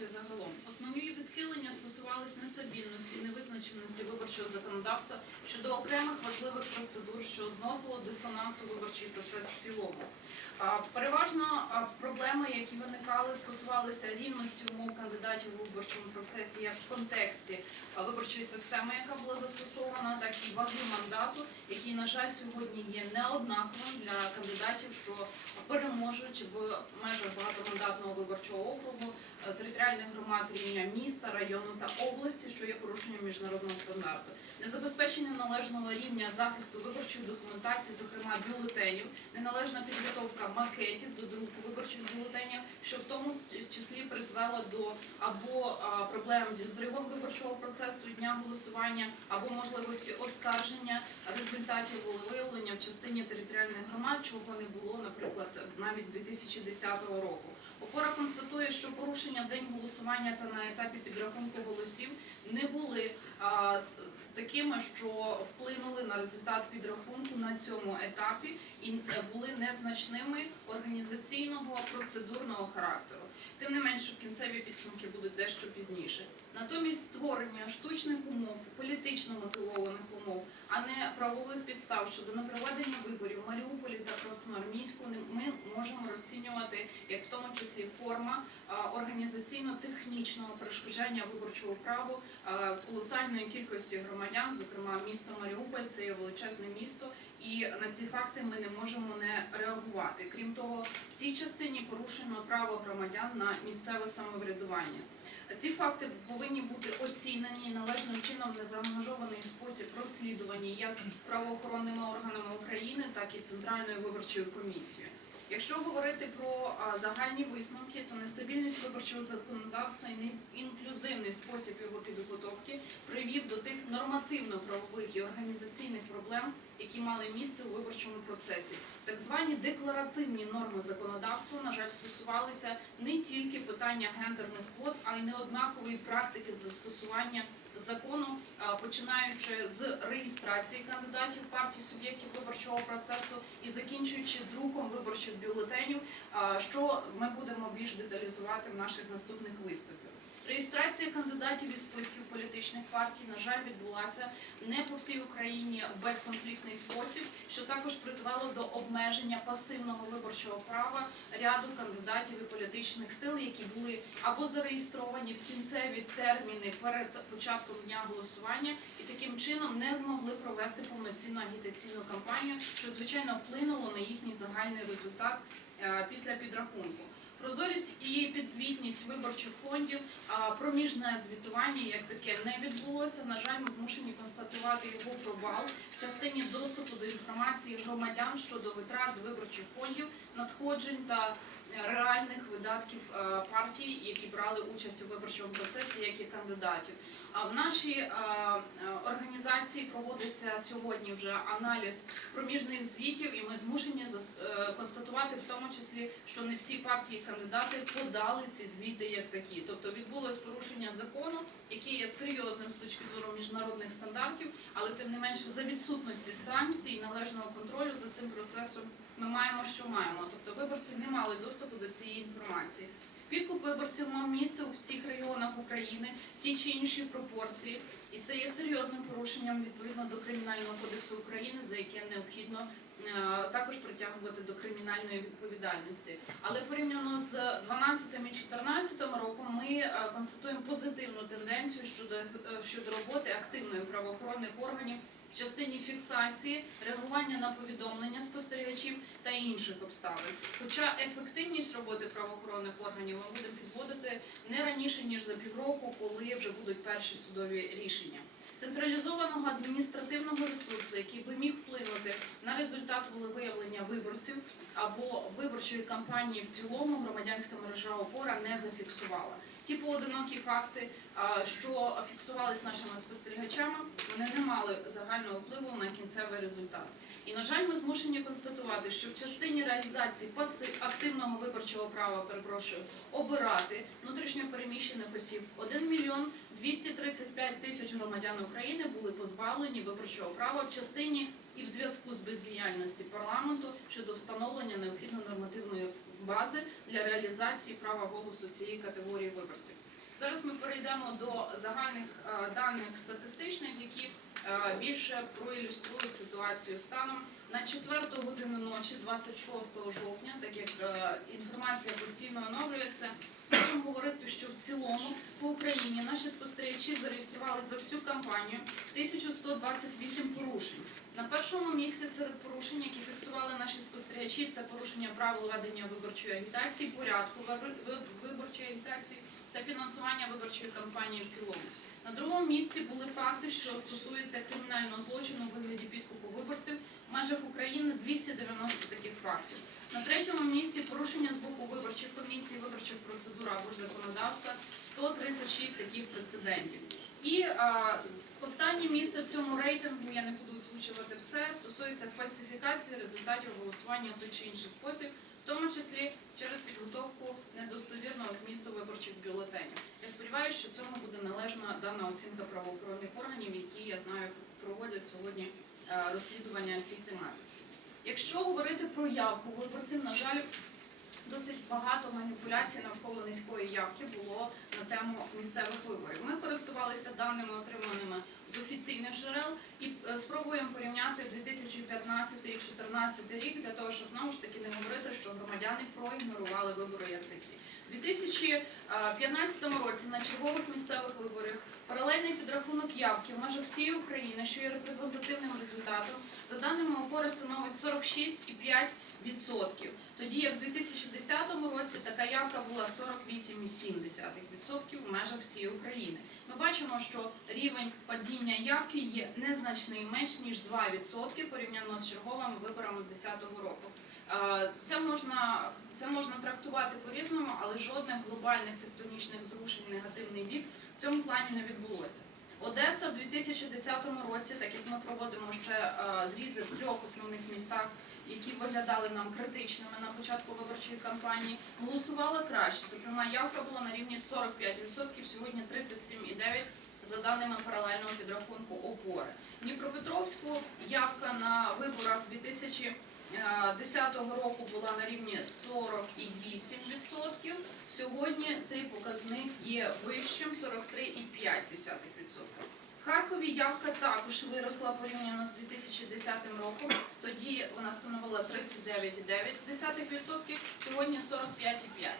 інформацію загалом. Основні відхилення стосувались нестабільності, невизначеності виборчого законодавства щодо окремих важливих процедур, що зносило дисонанс у виборчий процес в цілому. Переважно проблеми, які виникали, стосувалися рівності умов кандидатів у виборчому процесі як в контексті виборчої системи, яка була застосована, так і ваги мандату, який, на жаль, сьогодні є неоднаковим для кандидатів, що переможуть в межах багатомандатного виборчого округу е, територіальних громад рівня міста, району та області, що є порушенням міжнародного стандарту. Незабезпечення належного рівня захисту виборчої документації, зокрема бюлетенів, неналежна підготовка макетів до друку виборчих бюлетенів, що в тому числі призвело до або проблем зі зривом виборчого процесу дня голосування, або можливості оскарження результатів волевиявлення в частині територіальних громад, чого не було, наприклад, навіть 2010 року. Опора констатує, що порушення в день голосування та на етапі підрахунку голосів не були а, такими, що вплинули на результат підрахунку на цьому етапі і е, були незначними організаційного процедурного характеру. Тим не менше, кінцеві підсумки будуть дещо пізніше. Натомість створення штучних умов, політично мотивованих умов, а не правових підстав щодо непроведення виборів Маріуполі та Красноармійську ми можемо розцінювати як в тому числі форма організаційно-технічного перешкоджання виборчого права колосальної кількості громадян, зокрема місто Маріуполь, це є величезне місто, і на ці факти ми не можемо не реагувати. Крім того, в цій частині порушено право громадян на місцеве самоврядування. Ці факти повинні бути оцінені належним чином незаангажований спосіб розслідувані як правоохоронними органами так і Центральною виборчою комісією. Якщо говорити про загальні висновки, то нестабільність виборчого законодавства і інклюзивний спосіб його підготовки привів до тих нормативно-правових і організаційних проблем, які мали місце у виборчому процесі. Так звані декларативні норми законодавства, на жаль, стосувалися не тільки питання гендерних квот, а й неоднакової практики застосування закону, починаючи з реєстрації кандидатів партій суб'єктів виборчого процесу і закінчуючи друком виборчих бюлетенів, що ми будемо більш деталізувати в наших наступних виступах. Реєстрація кандидатів із списків політичних партій, на жаль, відбулася не по всій Україні в безконфліктний спосіб, що також призвело до обмеження пасивного виборчого права ряду кандидатів і політичних сил, які були або зареєстровані в кінцеві терміни перед початком дня голосування, і таким чином не змогли провести повноцінну агітаційну кампанію, що звичайно вплинуло на їхній загальний результат е, після підрахунку. Прозорість і підзвітність виборчих фондів, проміжне звітування як таке не відбулося. На жаль, ми змушені констатувати його провал в частині доступу до інформації громадян щодо витрат з виборчих фондів, надходжень та е, реальних видатків партії, які брали участь у виборчому процесі, як і кандидатів. В нашій е, е, організації проводиться сьогодні вже аналіз проміжних звітів, і ми змушені е, констатувати в тому числі, що не всі партії кандидати подали ці звіти як такі. Тобто відбулось порушення закону, яке є серйозним з точки зору міжнародних стандартів, але тим не менше за відсутності санкцій і належного контролю за цим процесом ми маємо, що маємо. Тобто виборці не мали доступу до цієї інформації. Підкуп виборців мав місце у всіх регіонах України в тій чи іншій пропорції, і це є серйозним порушенням відповідно до кримінального кодексу України, за яке необхідно е, також притягувати до кримінальної відповідальності. Але порівняно з 12 і 14 роком ми е, констатуємо позитивну тенденцію щодо е, щодо роботи активної правоохоронних органів частині фіксації, реагування на повідомлення спостерігачів та інших обставин. Хоча ефективність роботи правоохоронних органів ми будемо підводити не раніше ніж за півроку, коли вже будуть перші судові рішення. Централізованого адміністративного ресурсу, який би міг вплинути на результат волевиявлення виборців або виборчої кампанії в цілому, громадянська мережа опора не зафіксувала. Ті поодинокі факти, що фіксувались нашими спостерігачами, вони не мали загального впливу на кінцевий результат. І на жаль, ми змушені констатувати, що в частині реалізації активного виборчого права, перепрошую, обирати внутрішньо переміщених осіб 1 мільйон 235 тисяч громадян України були позбавлені виборчого права в частині і в зв'язку з бездіяльності парламенту щодо встановлення необхідної нормативної бази для реалізації права голосу цієї категорії виборців. Зараз ми перейдемо до загальних е, даних статистичних, які е, більше проілюструють ситуацію станом на 4 годину ночі, 26 жовтня, так як е, інформація постійно оновлюється. Можемо говорити, що в цілому по Україні наші спостерігачі зареєстрували за всю кампанію 1128 порушень. На першому місці серед порушень, які фіксували наші спостерігачі, це порушення правил ведення виборчої агітації, порядку виборчої агітації та фінансування виборчої кампанії в цілому. На другому місці були факти, що стосуються кримінального злочину у вигляді підкупу виборців. Межах України 290 таких фактів. На третьому місці порушення з боку виборчих комісій, виборчих процедур або ж законодавства 136 таких прецедентів. І а, останнє місце в цьому рейтингу, я не буду озвучувати все, стосується фальсифікації результатів голосування в той чи інший спосіб, в тому числі через підготовку недостовірного змісту виборчих бюлетенів. Я сподіваюся, що цьому буде належна дана оцінка правоохоронних органів, які я знаю проводять сьогодні е, розслідування в цій тематиці. Якщо говорити про явку виборців, на жаль, досить багато маніпуляцій навколо низької явки було на тему місцевих виборів. Ми користувалися даними, отриманими з офіційних джерел, і е, спробуємо порівняти 2015 рік, 2014 рік для того, щоб знову ж таки не говорити, що громадяни проігнорували вибори як такі. У 2015 році на чергових місцевих виборах паралельний підрахунок явки в межах всієї України, що є репрезентативним результатом, за даними опори становить 46,5%. Тоді як в 2010 році така явка була 48,7% в межах всієї України. Ми бачимо, що рівень падіння явки є незначний, менш ніж 2% порівняно з черговими виборами 2010 року. Е, Це можна, це можна трактувати по-різному, але жодних глобальних тектонічних зрушень негативний бік цьому плані не відбулося. Одеса в 2010 році, так як ми проводимо ще е, зрізи в трьох основних містах, які виглядали нам критичними на початку виборчої кампанії, голосувала краще. Зокрема, явка була на рівні 45%, сьогодні 37,9% за даними паралельного підрахунку опори. Дніпропетровську явка на виборах 2010 року була на рівні 40,8%. Сьогодні цей показник є вищим 43,5%. В Харкові явка також виросла порівняно з 2010 роком. Тоді вона становила 39,9%, сьогодні 45,5%.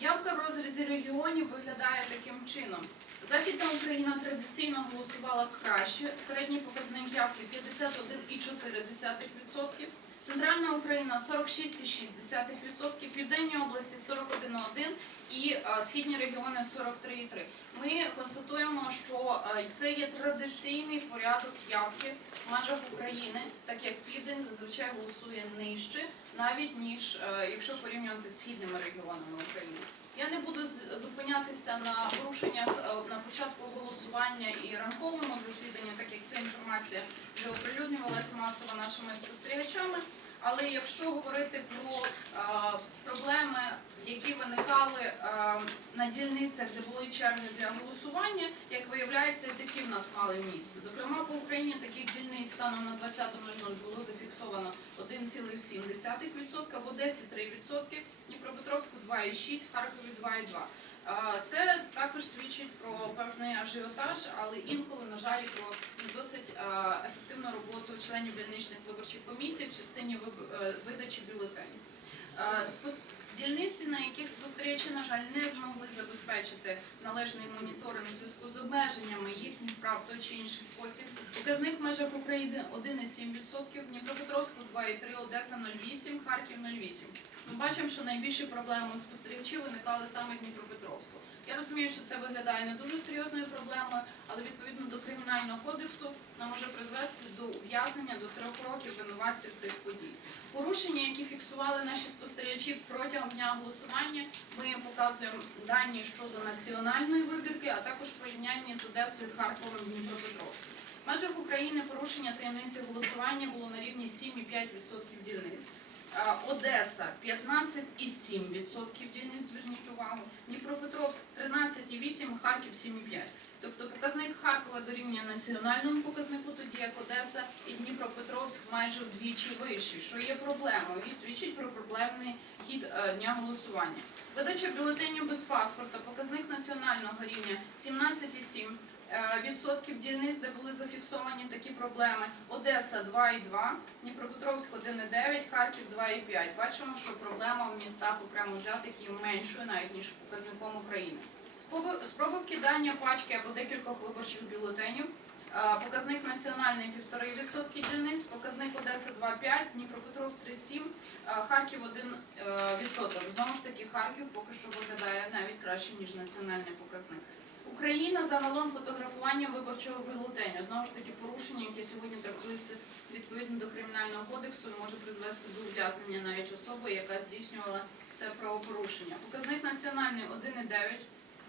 Явка в розрізі регіонів виглядає таким чином. Західна Україна традиційно голосувала краще. Середній показник явки 51,4%. Центральна Україна 46,6%, Південні області 41,1% і е, східні регіони 43,3%. Ми констатуємо, що е, це є традиційний порядок явки в межах України, так як південь зазвичай голосує нижче, навіть ніж е, якщо порівнювати з східними регіонами України. Я не буду зупинятися на порушеннях на початку голосування і ранковому засіданні, так як ця інформація вже оприлюднювалася масово нашими спостерігачами. Але якщо говорити про е, проблеми, які виникали е, на дільницях, де були черги для голосування, як виявляється, такі в нас мали місце. Зокрема, по Україні таких дільниць станом на 20.00 було зафіксовано 1,7%, в Одесі 3%, Дніпропетровську 2,6%, в Харкові 2,2%. Це також свідчить про певний ажіотаж, але інколи, на жаль, про досить ефективну роботу членів дільничних виборчих комісій в частині е, видачі бюлетенів. Дільниці, на яких спостерігачі, на жаль, не змогли забезпечити належний моніторинг у зв'язку з обмеженнями їхніх прав той чи інший спосіб. Показник в межах України 1,7%, Дніпропетровську 2,3%, Одеса 0,8%, Харків 0,8%. Ми бачимо, що найбільші проблеми у спостерігачів виникали саме в Дніпропетровську. Я розумію, що це виглядає не дуже серйозною проблемою, але відповідно до кримінального кодексу вона може призвести до ув'язнення до трьох років винуватців цих подій. Порушення, які фіксували наші спостерігачі протягом дня голосування, ми показуємо дані щодо національної вибірки, а також в порівнянні з Одесою, Харковом, Дніпропетровським. В межах України порушення таємниці голосування було на рівні 7,5% дільниць. Е, Одеса 15,7% дільниць, зверніть увагу. Дніпропетровськ 13,8%, Харків 7,5%. Тобто показник Харкова дорівнює національному показнику, тоді як Одеса і Дніпропетровськ майже вдвічі вищі, що є проблемою і свідчить про проблемний хід е, дня голосування. Видача бюлетенів без паспорта, показник національного рівня 17,7%. Е, Відсотків дільниць, де були зафіксовані такі проблеми. Одеса 2,2, Дніпропетровськ 1,9, Харків 2,5. Бачимо, що проблема в містах окремо взятих є меншою навіть ніж показником України. Спроби, вкидання пачки або декількох виборчих бюлетенів. Е, Показник національний 1,5% дільниць, показник Одеса 2,5, Дніпропетровськ 3,7, е, Харків 1 е, відсоток. Знову ж таки, Харків поки що виглядає навіть краще, ніж національний показник. Україна загалом фотографування виборчого бюлетеню. Знову ж таки, порушення, яке сьогодні трактується відповідно до кримінального кодексу, може призвести до ув'язнення навіть особи, яка здійснювала це правопорушення. Показник національний 1,9.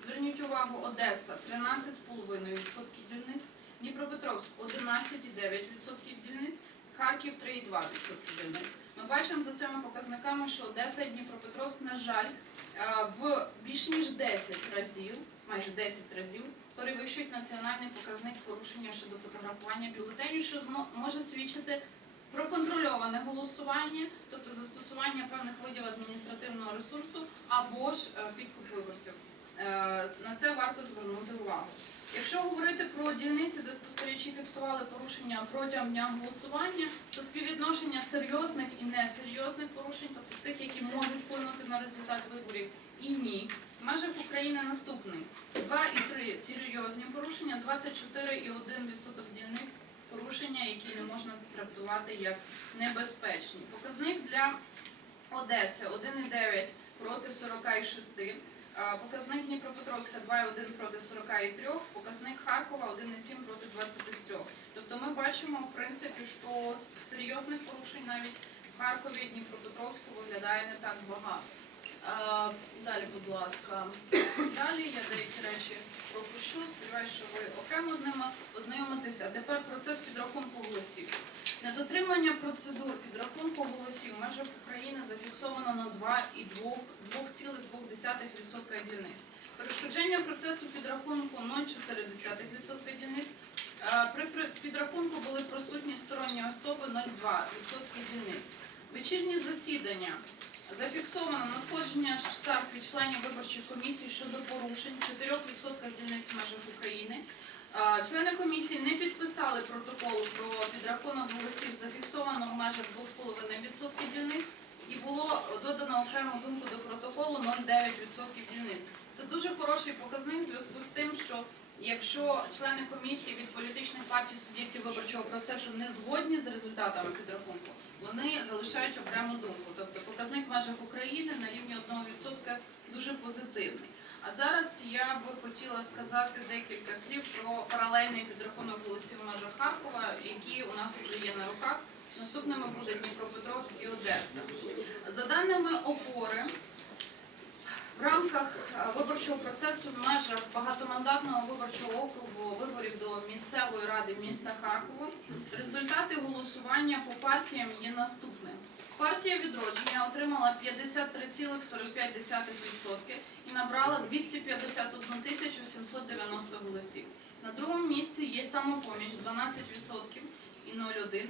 Зверніть увагу, Одеса 13,5% дільниць, Дніпропетровськ 11,9% дільниць, Харків 3,2% дільниць. Ми бачимо за цими показниками, що Одеса і Дніпропетровськ, на жаль, е, в більш ніж 10 разів, майже 10 разів, перевищують національний показник порушення щодо фотографування бюлетенів, що може свідчити про контрольоване голосування, тобто застосування певних видів адміністративного ресурсу або ж е, підкуп виборців. Е, На це варто звернути увагу. Якщо говорити про дільниці, де спостерігачі фіксували порушення протягом дня голосування, то співвідношення серйозних і несерйозних порушень, тобто тих, які можуть вплинути на результат виборів, і ні. Межах України наступний 2,3 серйозні порушення, 24,1% дільниць порушення, які не можна трактувати як небезпечні. Показник для Одеси 1,9 проти 46. А, Показник Дніпропетровська 2,1 проти 43, показник Харкова 1,7 проти 23. Тобто ми бачимо, в принципі, що серйозних порушень навіть в Харкові Дніпропетровську виглядає не так багато. Далі, будь ласка. Далі я деякі речі пропущу. Сподіваюся, що ви окремо з ними ознайомитеся. Тепер процес підрахунку голосів. Недотримання процедур підрахунку голосів в межах України зафіксовано на 2,2% дільниць. Перешкодження процесу підрахунку 0,4% дільниць. При- підрахунку були присутні сторонні особи 0,2% дільниць. Вечірні засідання. Зафіксовано надходження скарг від членів виборчих комісій щодо порушень 4% дільниць в межах України. Члени комісії не підписали протокол про підрахунок голосів, зафіксовано в межах 2,5% дільниць, і було додано окрему думку до протоколу 0,9% дільниць. Це дуже хороший показник в зв'язку з тим, що якщо члени комісії від політичних партій суб'єктів виборчого процесу не згодні з результатами підрахунку, вони залишають окрему думку. Тобто показник межах України на рівні 1% дуже позитивний. А зараз я би хотіла сказати декілька слів про паралельний підрахунок голосів в межах Харкова, які у нас вже є на руках. Наступними буде Дніпропетровськ і Одеса. За даними опори, в рамках е, виборчого процесу в межах багатомандатного виборчого округу виборів до місцевої ради міста Харкова результати голосування по партіям є наступним. Партія відродження отримала 53,45% і набрала 251 тисячу 790 голосів. На другому місці є самопоміч 12% і 0,1 е,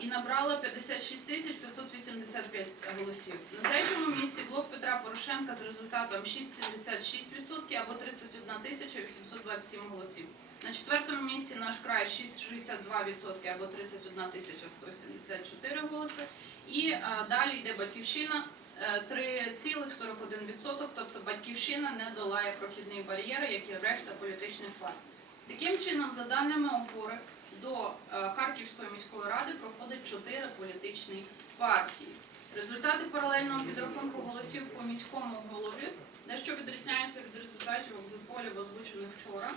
і набрала 56 тисяч 585 голосів. На третьому місці блок Петра Порошенка з результатом 6,76% або 31 тисяча 827 голосів. На четвертому місці наш край 6,62% або 31 тисяча 174 голоси. І е, далі йде Батьківщина е, 3,41%, тобто Батьківщина не долає прохідний бар'єр, як і решта політичних партій. Таким чином, за даними опори, до е, Харківської міської ради проходить чотири політичні партії. Результати паралельного підрахунку голосів по міському голові дещо відрізняються від результатів екзитполів, озвучених вчора,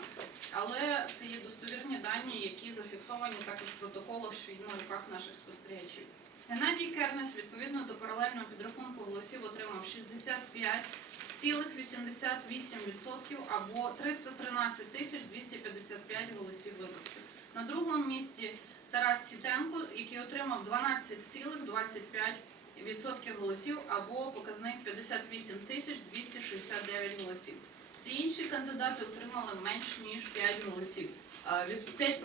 але це є достовірні дані, які зафіксовані також в протоколах, що на руках наших спостерігачів. Геннадій Кернес відповідно до паралельного підрахунку голосів отримав 65,88% або 313 тисяч 255 голосів виборців. На другому місці Тарас Сітенко, який отримав 12,25% голосів або показник 58 тисяч 269 голосів. Всі інші кандидати отримали менш ніж 5 голосів. Від 5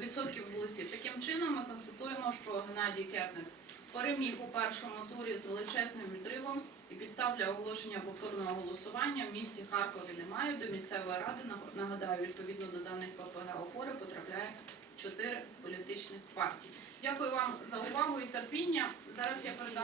відсотків голосів. Таким чином ми констатуємо, що Геннадій Кернець переміг у першому турі з величезним відривом і підстав для оголошення повторного голосування в місті Харкові немає. До місцевої ради нагадаю, відповідно до даних ППГ опори потрапляє чотири політичних партії. Дякую вам за увагу і терпіння. Зараз я передам.